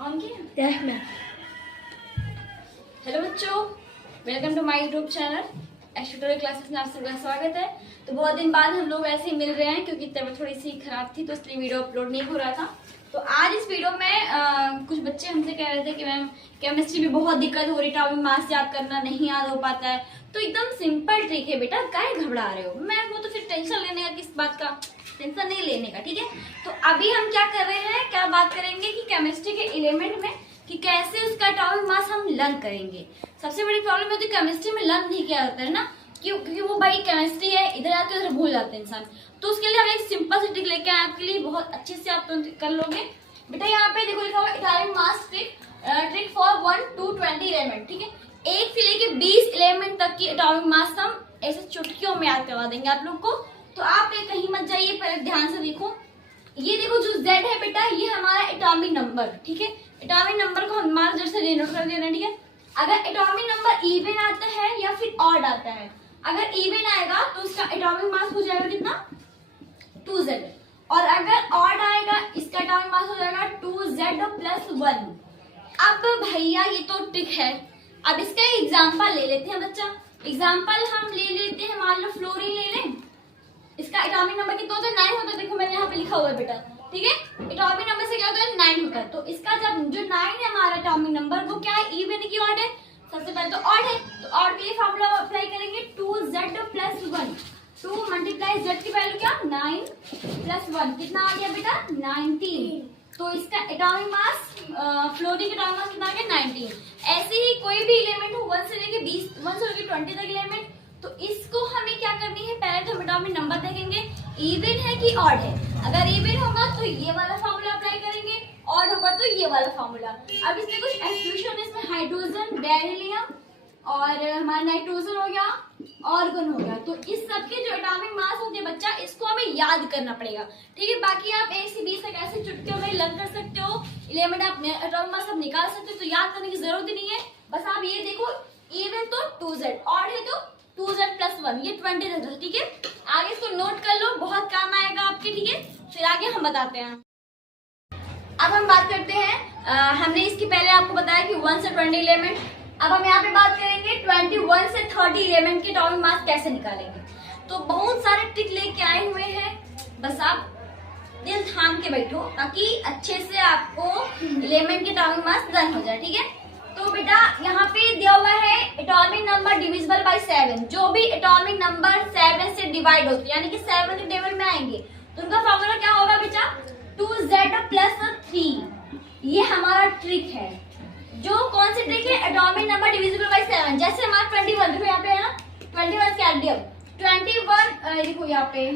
Hello बच्चों, welcome to my YouTube channel tutorial classes में आप सबका स्वागत है। तो बहुत दिन बाद हम लोग ऐसे ही मिल रहे हैं क्योंकि तबीयत थोड़ी सी खराब थी तो इसलिए वीडियो अपलोड नहीं हो रहा था। तो आज इस वीडियो में कुछ बच्चे हमसे कह रहे थे कि मैम केमिस्ट्री में बहुत दिक्कत हो रही है, एटॉमिक मास याद करना नहीं याद हो पाता है। तो एकदम सिंपल ट्रिक है बेटा, काहे घबरा रहे हो? मैम वो तो फिर टेंशन लेने का किस बात का, टेंशन नहीं लेने का, ठीक है। तो अभी हम क्या कर रहे हैं, क्या बात करेंगे कि केमिस्ट्री के एलिमेंट में कि कैसे उसका एटॉमिक मास हम लर्न करेंगे। सबसे बड़ी प्रॉब्लम होती है केमिस्ट्री में लर्न नहीं किया जाता है ना, क्योंकि वो भाई केमिस्ट्री है, इधर आते उधर भूल जाते हैं इंसान। तो उसके लिए हम एक सिंपल सी ट्रिक लेके आए आपके लिए, बहुत अच्छे से आप तो कर लोगे बेटा। यहाँ पे देखो लिखा हुआ atomic mass trick for 1 to 20 element, ठीक है। 1 से लेके 20 एलिमेंट तक की एटॉमिक मास हम ऐसे चुटकियों में याद करवा देंगे आप लोग को। तो आप कहीं मत जाइए, पहले ध्यान से देखो। ये देखो जो Z है बेटा, ये हमारा एटॉमिक नंबर, ठीक है। एटॉमिक नंबर को हम मान जैसे डिनोट कर देना, ठीक है। अगर एटॉमिक नंबर इवन आता है या फिर ऑड आता है, अगर इवन आएगा तो उसका एटॉमिक मास हो जाएगा कितना, 2Z। और अगर ऑड आएगा इसका एटॉमिक मास हो जाएगा 2Z+1। अब भैया ये तो ट्रिक है, अब इसका एग्जाम्पल ले लेते हैं बच्चा। एग्जाम्पल हम ले लेते हैं, मान लो फ्लोरीन ले लें। इसका एटॉमिक नंबर कितना होता है, 9 होता है। देखो मैंने यहाँ पे लिखा हुआ है बेटा, ठीक है। एटॉमिक नंबर से क्या होता है, 9 होता है। तो इसका जब जो 9 है हमारा एटॉमिक नंबर, वो क्या है, इवन की ऑड है। सबसे पहले तो ऑड है, तो ऑड के लिए फॉर्मूला अप्लाई करेंगे 2Z+1। 2 मल्टीप्लाई Z की वैल्यू क्या, 9+1 कितना आ गया बेटा, 19। तो इसका एटॉमिक मास फ्लोरीन का एटॉमिक मास कितना आ गया, 19। ऐसे ही कोई भी एलिमेंट हो 1 से लेके 20, 1 से लेके 20 तक एलिमेंट, तो इसको हमें क्या करनी है, पहले तो हम एटॉमिक नंबर देखेंगे इवन है कि ऑड है। अगर इवन होगा तो ये वाला फॉर्मूला अप्लाई करेंगे, ऑड होगा तो ये वाला फॉर्मूला। अब इसमें कुछ एक्सक्लूशन, इसमें हाइड्रोजन, बेरिलियम और हमारा नाइट्रोजन हो गया, ऑर्गन हो गया। तो इस सब के जो एटॉमिक मास होते हैं बच्चा, इसको हमें याद करना पड़ेगा, ठीक है। बाकी आप 1 से 20 तक ऐसे चुटकियों में लर्न कर सकते हो, एलिमेंट आप एटॉमिक मास सब निकाल सकते हो। तो याद करने की जरूरत ही नहीं है, बस आप ये देखो इवन तो 2Z, ऑड है तो 2Z+1, ये 20 है, ठीक है। आगे इसको नोट कर लो, बहुत काम आएगा आपके, ठीक है। फिर आगे हम बताते हैं। अब हम बात करते हैं, हमने इसकी पहले आपको बताया कि 1 से 20 एलिमेंट। अब हम यहाँ पे बात करेंगे 21 से 30 एलिमेंट के एटॉमिक मास कैसे निकालेंगे। तो बहुत सारे ट्रिक लेके आए हुए हैं, बस आप दिल थाम के बैठो ताकि अच्छे से आपको एलिमेंट के एटॉमिक मास लर्न हो जाए, ठीक है। तो बेटा यहाँ पे दिया हुआ है एटॉमिक नंबर डिविजिबल बाय 7। जो भी एटॉमिक नंबर 7 से डिवाइड होते हैं, यानी कि 7 के टेबल में आएंगे, तो उनका फॉर्मूला क्या होगा बेटा, 2Z+3। ये हमारा ट्रिक है। जो कौन सी ट्रिक है, एटॉमिक नंबर डिविजिबल बाय 7। जैसे हमारा 21, देखो यहाँ पे है ना 21 क्या दिया, 21 देखो यहाँ पे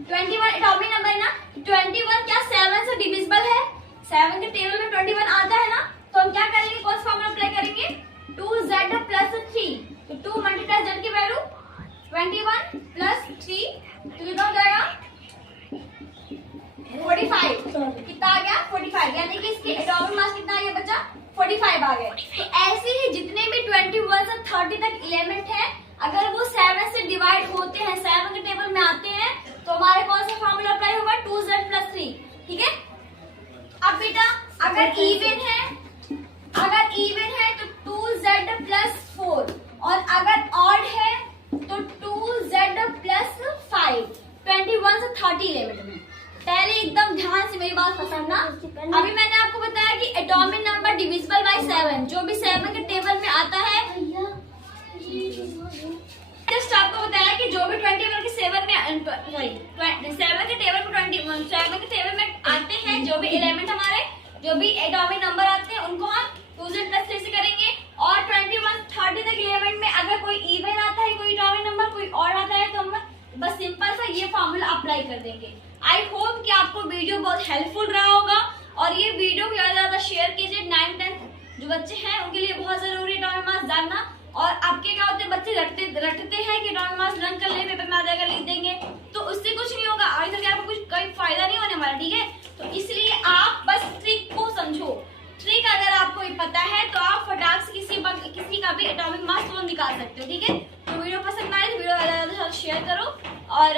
21 एटॉमिक नंबर है ना, 21 क्या 7 से डिविजिबल है, 7 के टेबल में 21 आता है ना। तो हम क्या करेंगे, कौन सा फॉर्मूला अप्लाई करेंगे, 2Z+3। तो 2 मल्टीप्लाई Z की वैल्यू 21+3, तो कितना हो जाएगा 45। कितना आ गया, 45। यानी कि इसके एटॉमिक मास कितना आ गया बच्चा, 45 आ गए। तो ऐसे ही जितने भी 21 से 30 तक एलिमेंट है, अगर वो 7 से डिवाइड होते हैं, 7 के टेबल में आते हैं, तो हमारे कौन सा फॉर्मूला अप्लाई होगा, 2Z+3, ठीक है। अब बेटा अगर इवन है, तो 2Z+4, और अगर ऑड है तो 2Z+5। 21 से 30 एलिमेंट में पहले एकदम ध्यान से मेरी बात समझना। अभी मैंने आपको बताया कि एटॉमिक नंबर डिविजिबल बाय 7, जो भी 7 के टेबल में आता है, जस्ट आपको बताया कि जो भी 21 के 7 में, सॉरी 7 के टेबल में 7 के टेबल में आते हैं, जो भी एलिमेंट हमारे, जो भी एटॉमिक नंबर आते हैं, उनको हम 2Z+3 से करेंगे। और 21 30 तक एलिमेंट में अगर कोई इवन आता है, कोई एटॉमिक नंबर कोई और आता है, तो हम बस सिंपल सा ये फॉर्मूला अप्लाई कर देंगे। आई होप कि आपको वीडियो बहुत हेल्पफुल रहा होगा, और ये वीडियो ज्यादा से ज्यादा शेयर कीजिए। 9th 10th जो बच्चे हैं उनके लिए बहुत जरूरी है एटॉमिक मास जानना। और आपके क्या होते हैं, बच्चे रटते हैं कि एटॉमिक मास लर्न कर ले, पेपर में आ जाएगा, लिख देंगे, तो उससे कुछ नहीं होगा, आगे चल के आपको कुछ कोई फायदा नहीं होने वाला, ठीक है। तो इसलिए आप बस ट्रिक को समझो। ट्रिक अगर आपको पता है तो आप फटाक से किसी का भी एटॉमिक मास तुरंत निकाल सकते हो, ठीक है। तो वीडियो पसंद आए तो वीडियो शेयर करो और